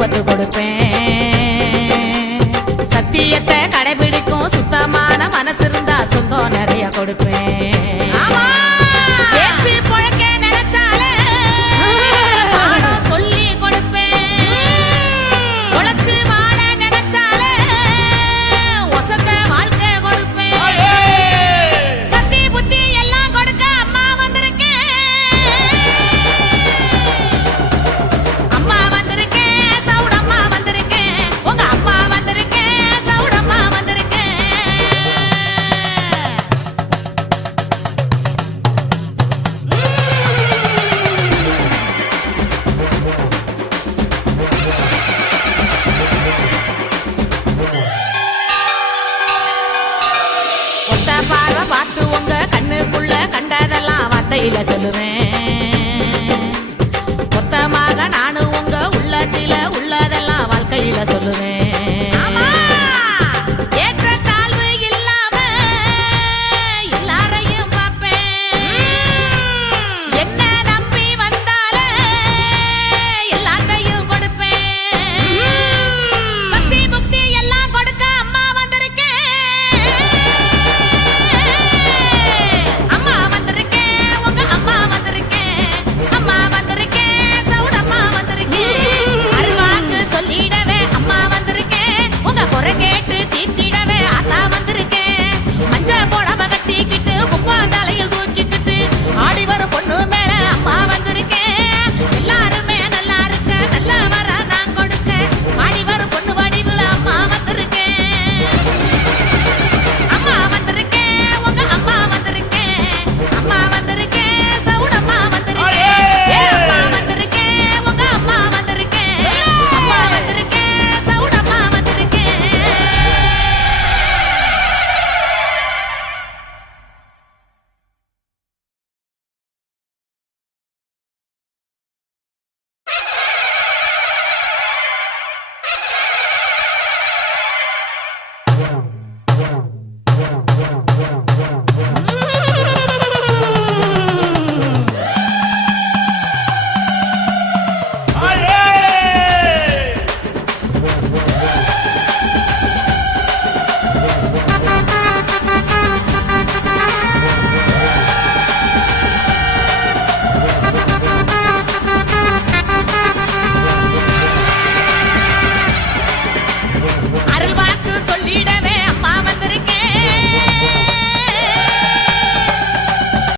பத்து கொடுப்பேன். சத்தியத்தை கடைபிடிக்கும் வாயில சொல்லுவேன்.